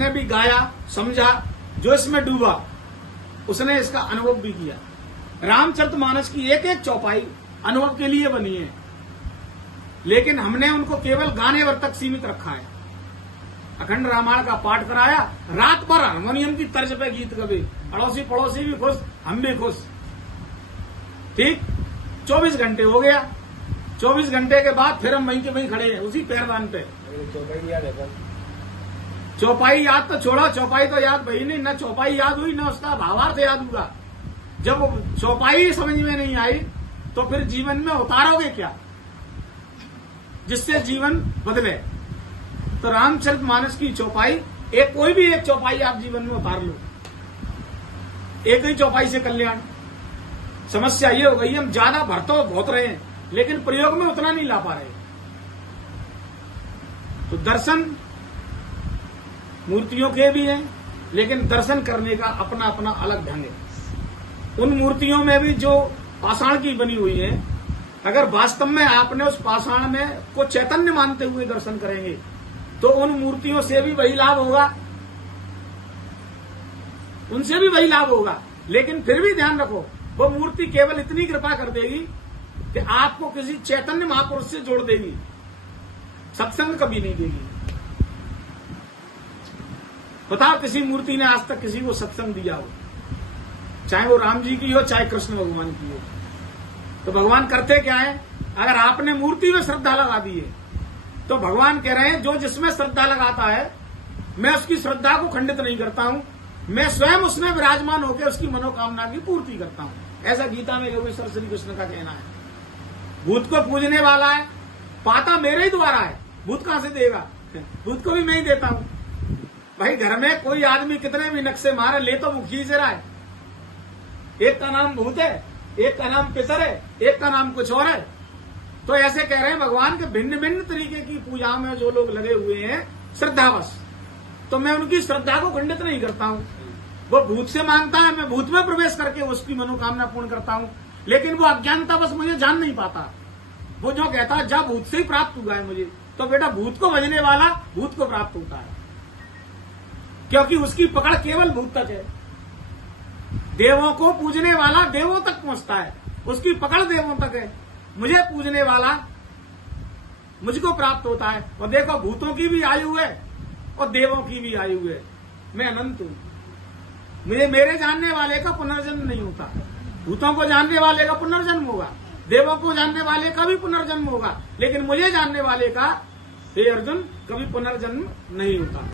जिसने भी गाया, समझा, जो इसमें डूबा, उसने इसका अनुभव भी किया। रामचरितमानस की एक एक चौपाई अनुभव के लिए बनी है, लेकिन हमने उनको केवल गाने भर तक सीमित रखा है। अखंड रामायण का पाठ कराया, रात भर हारमोनियम की तर्ज पे गीत गए, अड़ोसी पड़ोसी भी खुश, हम भी खुश। ठीक 24 घंटे हो गया। 24 घंटे के बाद फिर हम वहीं के वहीं खड़े हैं, उसी पैरदान पे। चौपाई याद तो छोड़ा, चौपाई तो याद भई नहीं, न चौपाई याद हुई न उसका भावार्थ याद हुआ। जब चौपाई समझ में नहीं आई तो फिर जीवन में उतारोगे क्या जिससे जीवन बदले? तो रामचरितमानस की चौपाई, एक कोई भी एक चौपाई आप जीवन में उतार लो, एक ही चौपाई से कल्याण। समस्या ये हो गई, हम ज्यादा भर तो बहुत रहे हैं, लेकिन प्रयोग में उतना नहीं ला पा रहे। तो दर्शन मूर्तियों के भी हैं, लेकिन दर्शन करने का अपना अपना अलग ढंग है। उन मूर्तियों में भी जो पाषाण की बनी हुई है, अगर वास्तव में आपने उस पाषाण में को चैतन्य मानते हुए दर्शन करेंगे तो उन मूर्तियों से भी वही लाभ होगा, उनसे भी वही लाभ होगा। लेकिन फिर भी ध्यान रखो, वो मूर्ति केवल इतनी कृपा कर देगी कि आपको किसी चैतन्य महापुरुष से जोड़ देगी, सत्संग कभी नहीं देगी। बताओ किसी मूर्ति ने आज तक किसी को सत्संग दिया हो, चाहे वो राम जी की हो चाहे कृष्ण भगवान की हो। तो भगवान करते क्या है? अगर आपने मूर्ति में श्रद्धा लगा दी है तो भगवान कह रहे हैं जो जिसमें श्रद्धा लगाता है मैं उसकी श्रद्धा को खंडित नहीं करता हूं, मैं स्वयं उसमें विराजमान होकर उसकी मनोकामना की पूर्ति करता हूं। ऐसा गीता में योगेश्वर श्री कृष्ण का कहना है। भूत को पूजने वाला है, पाता मेरे ही द्वारा है, भूत कहां से देगा? भूत को भी मैं ही देता हूं। भाई घर में कोई आदमी कितने भी नक्शे मारे, ले तो वो खींच रहा है। एक का नाम भूत है, एक का नाम पितर है, एक का नाम कुछ और है। तो ऐसे कह रहे हैं भगवान के भिन्न भिन्न तरीके की पूजाओं में जो लोग लगे हुए हैं श्रद्धावश, तो मैं उनकी श्रद्धा को खंडित नहीं करता हूं। वो भूत से मांगता है, मैं भूत में प्रवेश करके उसकी मनोकामना पूर्ण करता हूं, लेकिन वो अज्ञानता बस मुझे जान नहीं पाता। वो जो कहता है जब भूत से ही प्राप्त हुआ है मुझे, तो बेटा भूत को भजने वाला भूत को प्राप्त होता है, क्योंकि उसकी पकड़ केवल भूत तक है। देवों को पूजने वाला देवों तक पहुंचता है, उसकी पकड़ देवों तक है। मुझे पूजने वाला मुझको प्राप्त होता है। और देखो भूतों की भी आयु है और देवों की भी आयु है, मैं अनंत हूं। मुझे मेरे जानने वाले का पुनर्जन्म नहीं होता, भूतों को जानने वाले का पुनर्जन्म होगा, देवों को जानने वाले का भी पुनर्जन्म होगा, लेकिन मुझे जानने वाले का, हे अर्जुन, कभी पुनर्जन्म नहीं होता।